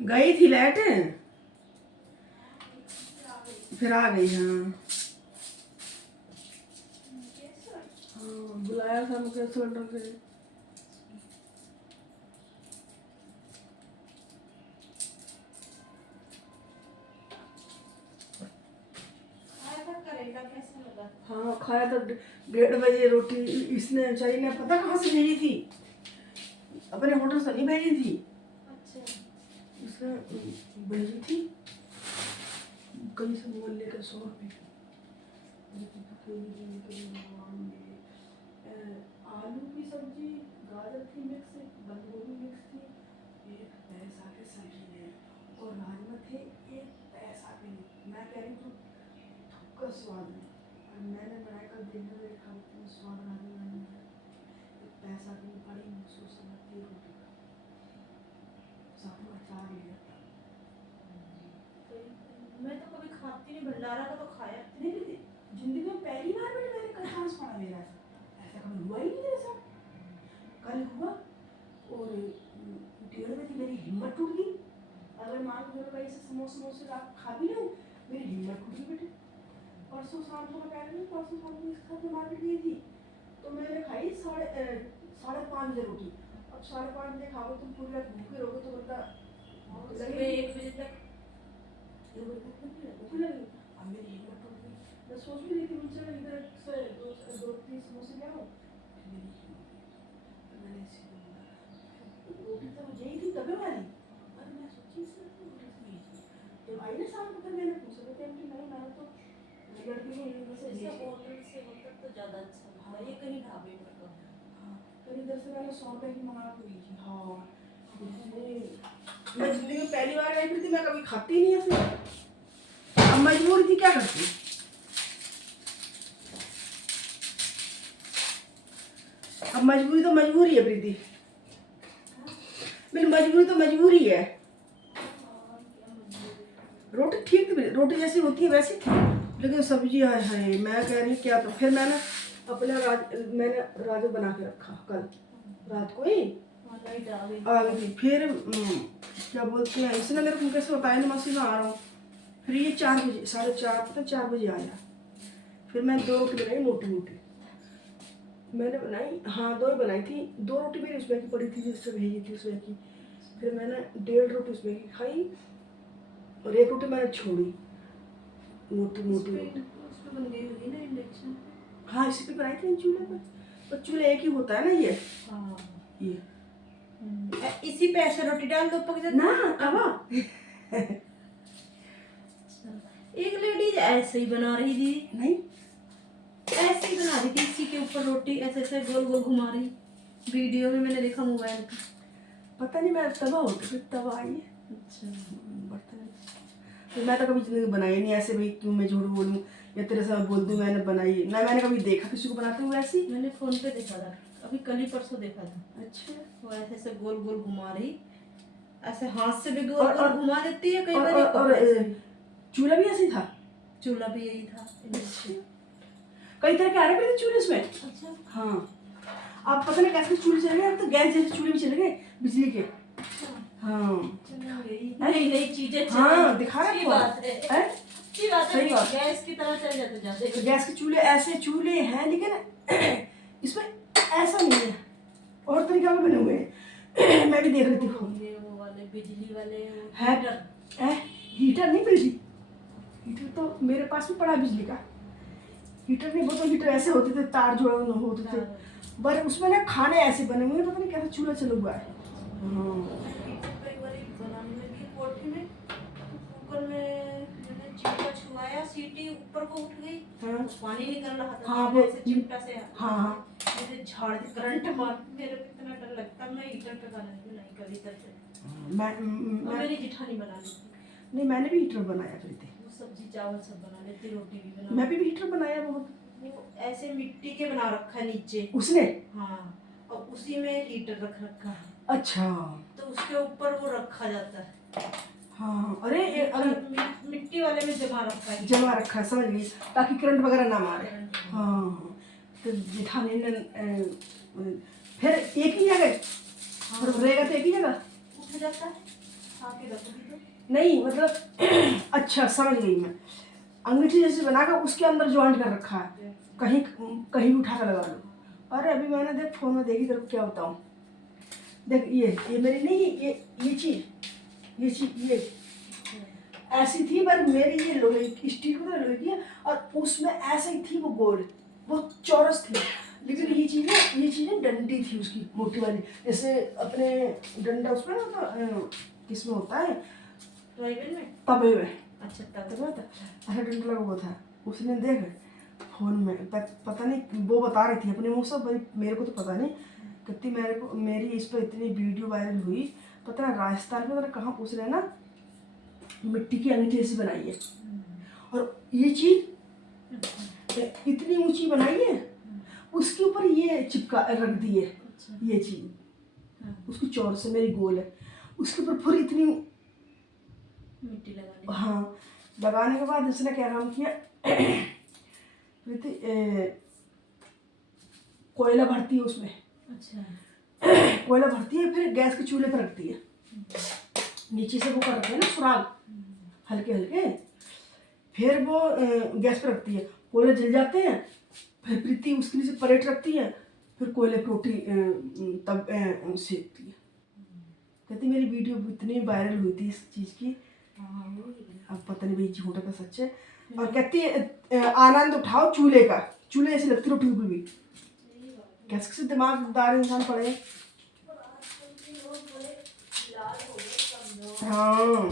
गई थी लाइट, फिर आ गई। हाँ बुलाया था मुझे सिलेंडर के लिए। हाँ खाया तो 1:30 बजे रोटी। इसने चाहिए ने पता कहाँ से भेजी थी, अपने होटल से नहीं भेजी थी। अच्छा इसने भेजी थी कहीं से मोहल्ले के 100 रुपये। आलू की सब्जी, गाजर की मिक्स, बंद गोभी मिक्स थी, 1 पैसा के सब्जी है, और राजमा थे 1 पैसा के। मैं कह रही हूँ थुक्का स्वाद है, और मैंने बनाया कल दिन में खा स्वाद राजमा में 1 पैसा की बड़ी महसूस लगती है रोटी का। साथ में अचार लिया था। मैं तो कभी खाती नहीं, भंडारा का तो खाया नहीं। जिंदगी में पहली बार मैंने कल सांस पड़ा मेरा, ऐसा कभी हुआ ही नहीं मेरे साथ। कल हुआ और 1:30 बजे मेरी हिम्मत टूट गई। अगर मान लो मैं कहीं से समोसे रात खा भी लूँ, मेरी हिम्मत टूट गई बेटे। परसों शाम को मैं कह रही हूँ, परसों शाम को इसके साथ मार्केट गई थी, तो मैंने खाई 5:30 बजे रोटी। अब 5:30 बजे खाओगे तुम पूरी रात भूखे रहोगे तो बता 1 बजे तक भूख लगी। अब मेरी हिम्मत टूट गई। मैं सोच भी रही थी मुझे इधर से 2-3 समोसे ले आओ, मैंने रोटी तो यही थी तबे वाली, पर मैं सोची जब आई ना शाम को, फिर मैंने पूछा तो कि नहीं मैंने तो लड़की को यहीं से ऐसा होटल से होटल तो ज़्यादा अच्छा होता है, ये कहीं ढाबे में तो। हाँ फिर इधर से मैंने 100 रुपये की मंगा के ली थी। हाँ मैं जिंदगी में पहली बार गई थी, मैं कभी खाती नहीं ऐसे। अब मजबूर थी, क्या करती। अब मजबूरी तो मजबूरी है प्रीति, मेरी मजबूरी तो मजबूरी है। रोटी ठीक थी, रोटी जैसी होती है वैसी थी, लेकिन सब्जी है मैं कह रही क्या। तो फिर मैंने मैंने राजू बना के रखा कल रात को ही आ गई। फिर क्या बोलते हैं, इसने मेरे को कैसे बताया ना मौसी में आ रहा हूँ। फिर ये 4 बजे 4:30 बजे आया। फिर मैं 2 रोटी बनाई मोटी मोटी, मैंने बनाई। हाँ 2 ही बनाई थी, 2 रोटी मेरी उसमें की पड़ी थी जिससे भेजी थी उसमें की। फिर मैंने 1.5 रोटी उसमें की खाई, और 1 रोटी मैंने छोड़ी मोटी मोटी रोटी। हाँ इसी पे बनाई थी चूल्हे पे, पर चूल्हा एक ही होता है ना ये। हाँ ये इसी पे ऐसे रोटी डाल दो पक जाती ना तवा। एक लेडीज ऐसे ही बना रही थी, नहीं ऐसे ही बना रही थी, इसी के ऊपर रोटी ऐसे ऐसे गोल गोल घुमा रही। वीडियो में मैंने देखा मोबाइल पे। पता नहीं मैं तवा होती फिर तवा आई है। अच्छा बर्तन तो मैं तो कभी जिंदगी बनाई नहीं ऐसे भाई, क्यों मैं झूठ बोलूँ या तेरे से बोल दूँ मैंने बनाई ना। मैंने कभी देखा किसी को बनाते हुए ऐसी। मैंने फोन पे देखा था, अभी कल ही परसों देखा था। अच्छा वो ऐसे ऐसे गोल गोल घुमा रही, ऐसे हाथ से भी गोल गोल घुमा देती है कई बार। और चूल्हा भी ऐसे था, चूल्हा भी यही था। कई तरह के आ रहे थे चूल्हे इसमें। अच्छा हाँ आप पता नहीं कैसे चूल्हे चले गए, अब तो गैस जैसे चूल्हे भी चले गए बिजली के। हाँ नई चीजें हाँ दिखा रहे बात है, अच्छी बात है। सही बात। गैस की तरह चल जाते जाते। गैस के चूल्हे ऐसे चूल्हे हैं, लेकिन इसमें ऐसा नहीं है, और तरीका के बने हुए हैं। मैं भी देख रही थी वो वाले बिजली वाले हीटर नहीं बिजली हीटर तो मेरे पास भी पड़ा बिजली का हीटर नहीं, वो तो हीटर ऐसे होते थे तार जोड़े होते थे, पर उसमें ना खाने ऐसे बने हुए हैं, पता नहीं कैसा चूल्हा चला हुआ है। छुआया सीटी ऊपर को उठ गई। हाँ पानी निकल रहा था। हाँ वो चिमटा से हाँ जैसे झाड़ करंट मार, मेरे को इतना डर लगता है। मैं हीटर पे बनाती नहीं कभी तरह। मेरी जिठानी बना लेती। नहीं मैंने भी हीटर बनाया फिर थे, वो सब्जी चावल सब बना लेती, रोटी भी बना। मैं भी हीटर बनाया बहुत। वो ऐसे मिट्टी के बना रखा है नीचे उसने। हाँ और उसी में हीटर रख रखा है। अच्छा तो उसके ऊपर वो रखा जाता है। हाँ अरे मिट्टी वाले में जमा रखा है। जमा रखा है, समझ गई, ताकि करंट वगैरह ना मारे। हाँ तो जेठानी ने फिर एक ही जगह फिर रहेगा तो एक ही जगह उठ जाता है, आके रखोगी तो नहीं, मतलब अच्छा समझ गई मैं। अंगूठी जैसे बनाकर उसके अंदर ज्वाइंट कर रखा है, कहीं कहीं भी उठा कर लगा लो। अरे अभी मैंने देख फोन में देखी, तेरे को क्या बताऊँ, देख ये मेरी नहीं, ये चीज ये ऐसी थी, पर मेरी ये लोहे की स्टील को लोहे की है, और उसमें ऐसे ही थी वो गोल, वो चौरस थी। लेकिन ये चीज़ें डंडी थी उसकी मोटी वाली, जैसे अपने डंडा उसमें ना होता, किसमें होता है, तवे में। अच्छा तवे होता ऐसा डंडा लगा हुआ था। उसने देख फोन में पता नहीं, वो बता रही थी अपने मुँह से, मेरे को तो पता नहीं कितनी मेरी इस पर इतनी वीडियो वायरल हुई, पता ना राजस्थान में पता कहाँ उसने ना मिट्टी की अंगूठी ऐसी बनाई है, और ये चीज इतनी ऊंची बनाई है, उसके ऊपर ये चिपका रख दी है। ये चीज उसकी चौर से मेरी गोल है, उसके ऊपर पूरी इतनी मिट्टी लगाने। हाँ लगाने के बाद उसने क्या काम किया, कोयला भरती है उसमें। अच्छा कोयला भरती है, फिर गैस के चूल्हे पर रखती है, नीचे से वो कर रखते हैं ना सुराग हल्के हल्के, फिर वो गैस पर रखती है, कोयले जल जाते हैं, फिर प्रीति उसके नीचे पलेट रखती है, फिर कोयले पर रोटी तब सेकती है। कहती मेरी वीडियो इतनी वायरल हुई थी इस चीज़ की, अब पता नहीं भाई झूठा का सच है। और कहती है आनंद उठाओ चूल्हे का, चूल्हे ऐसी लगती रोटी भी, कैसे दिमागदार इंसान पड़े। हाँ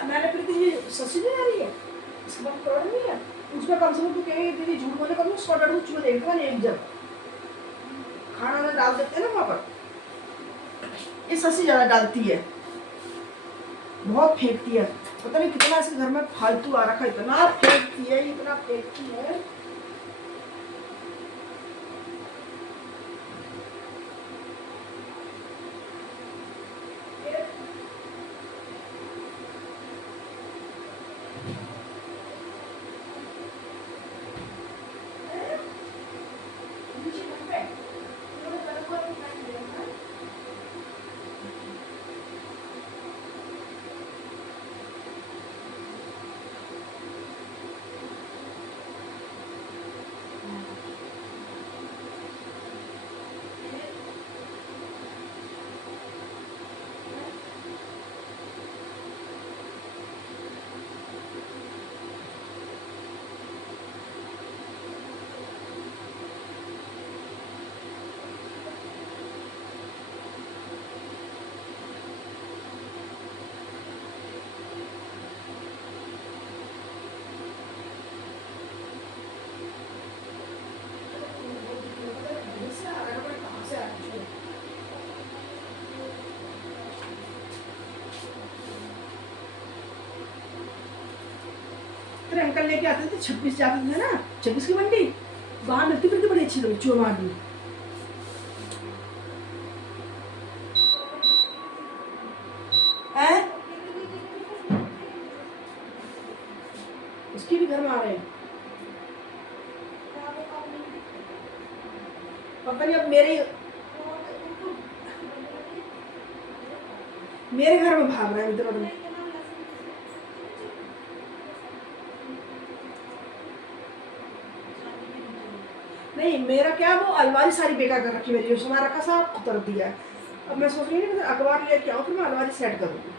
मैंने फिर ये सस्ती नहीं आ रही है, इसके बाद करोड़ नहीं है उसमें, कम से कम तू कहीं दीदी झूठ बोले करूँ 100 डर चूहे देखा नहीं एक जब खाना में डाल देते हैं ना वहाँ पर, ये सस्ती ज़्यादा डालती है, बहुत फेंकती है, पता नहीं कितना इसके घर में फालतू आ रखा है, इतना फेंकती है, इतना फेंकती है। तेरे अंकल लेके आते थे 26 जाते थे ना, 26 की मंडी वहां मिलती फिरती बड़ी अच्छी लगी चूरमा भी। उसके भी घर में आ रहे हैं पता नहीं, अब मेरे घर में भाग रहा है इधर उधर। नहीं मेरा क्या, वो अलमारी सारी बेकार कर रखी मेरी, उसमें रखा सा उतर दिया है। अब मैं सोच रही हूँ कि अखबार लेके आऊँ फिर मैं अलमारी सेट करूँगी।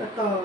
बताओ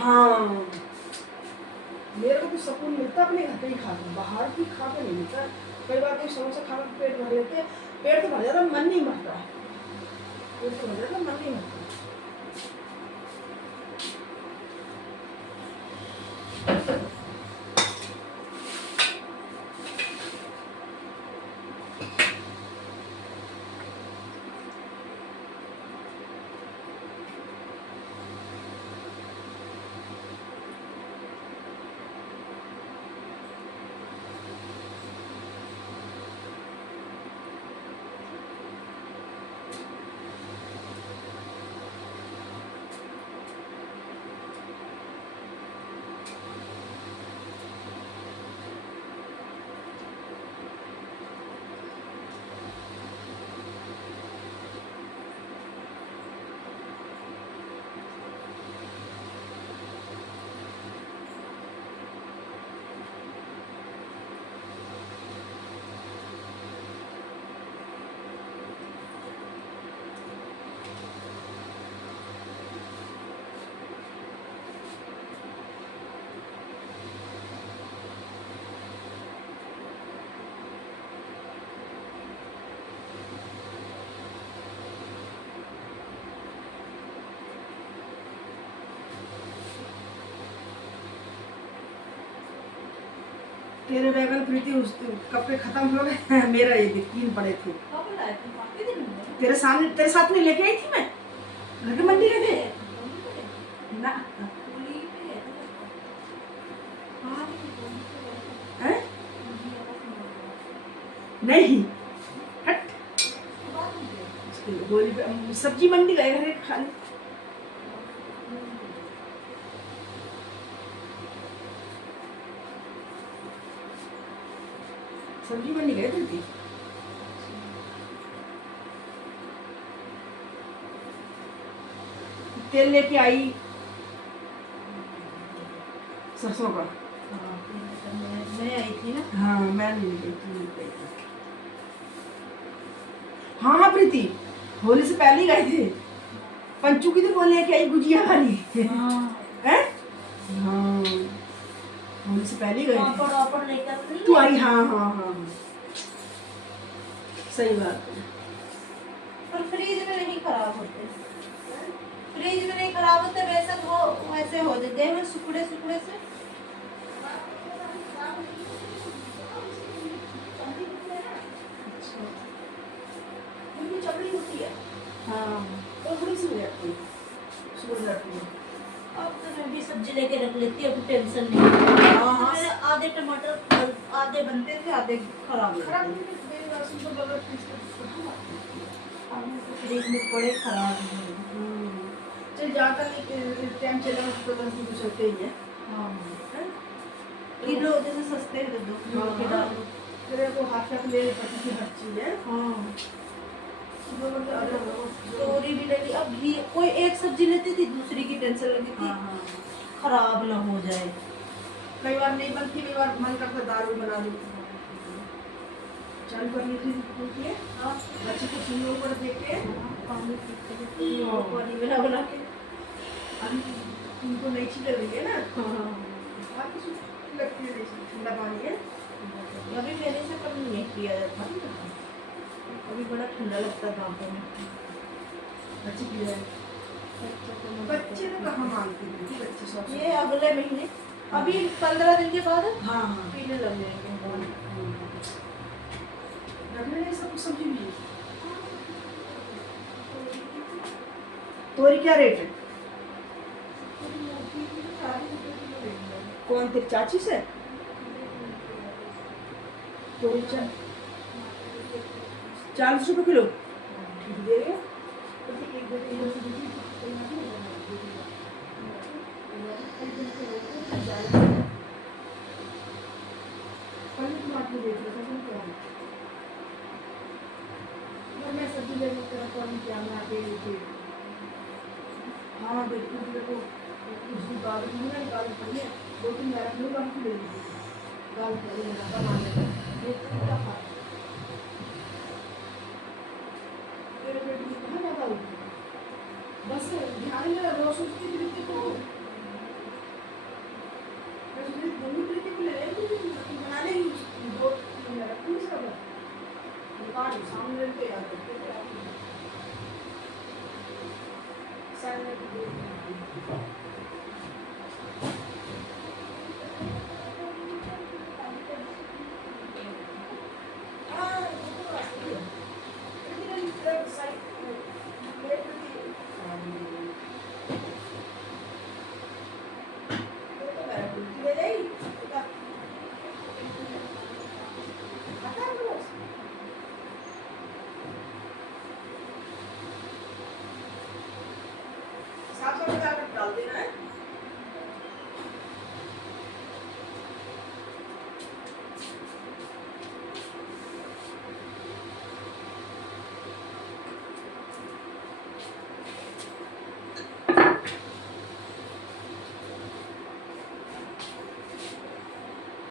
हाँ, मेरे को तो सुकून मिलता अपने घर पे ही खा के, बाहर भी खा के नहीं मिलता। कई बार कोई समोसा खा के पेट भर लेते हैं, पेट तो भर जाता, मन नहीं भरता, पेट तो भर जाता, मन नहीं भरता। तेरे बैगन प्रीति उस कपड़े खत्म हो गए, मेरा ये 3 पड़े थे। कब लाए थे? काफी दिन हो गए। तेरे सामने, तेरे साथ में लेके आई थी मैं, घर के मंडी गए थे ना। होली पे है तो हाँ हैं? नहीं, हट। होली पे सब्जी मंडी गए घर खाने। सब्जी मंडी गए थे। तेल लेके आई सरसों का। मैं आई थी ना। हाँ, मैं नहीं गई थी। हाँ प्रीति, होली से पहले ही गए थे। पंचू की तो बोले कि आई गुजिया खानी है। हाँ, होली से पहले ही गए थे। पापड़ लेकर तू आई, हाँ हाँ हाँ, सही बात है। पर फ्रीज में नहीं खराब होते, फ्रीज में नहीं खराब होते, वैसे वो वैसे हो जाते हैं सुखड़े सुखड़े से। चमड़ी होती है, हाँ तो थोड़ी सी हो जाती है, सूज जाती है। अब तो मैं भी सब्जी लेके रख लेती हूँ, टेंशन नहीं। हाँ हाँ, मेरे आधे टमाटर आधे बनते थे, आधे खराब हो खराब जाते नहीं, मेरी बात सुन तो बगैर फ्रिज के फ्रिज में पड़े खराब हो गए। चल जाता नहीं, टाइम चला तो कुछ होते ही है। हाँ किलो जैसे सस्ते हैं तो 2 किलो के डाल दो। तेरे को हाथ तक ले पति की हर चीज है। हाँ तोरी भी लगी, अब घी कोई एक सब्जी लेती थी, दूसरी की टेंशन लगी थी खराब ना हो जाए। कई बार नहीं बनती, कई बार मन करता दारू बना दूं। चालू कर लीजिए बच्चे को चूल्हों पर देख के पानी पानी बना बना के उनको नहीं छिल रही है ना। बाकी सब लगती है, ठंडा पानी है। अभी मेरे से कभी नहीं किया जाता, अभी बड़ा ठंडा लगता था आंखों में। बच्चे पी रहे हैं, बच्चे तो कहाँ मानते हैं, बच्चे सब ये अगले महीने, अभी 15 दिन के बाद हाँ हाँ पीने लग जाएंगे। रखने नहीं सब कुछ सब्जी भी है। तोरी क्या रेट है? कौन तेरी चाची से? तोरी 40 रुपये किलो ठीक दे रहे हो। और मैं सब्जी लेने की तरफ कौन क्या मैं आके हाँ बिल्कुल देखो उस दिन दाल मैंने दाल पड़ी है 2-3 बार अपनी काम की ले ली दाल पड़ी है ना बनाने का ये क्या खा मेरे पेट में कहाँ ज़्यादा होती है बस ध्यान में रोज सोचती थी कि तो मैं सोचती मम्मी प्रीति को ले रही थी बनाने ही 2 महीने रखूँ सब दुकान सामने पे याद रखते थे सैलड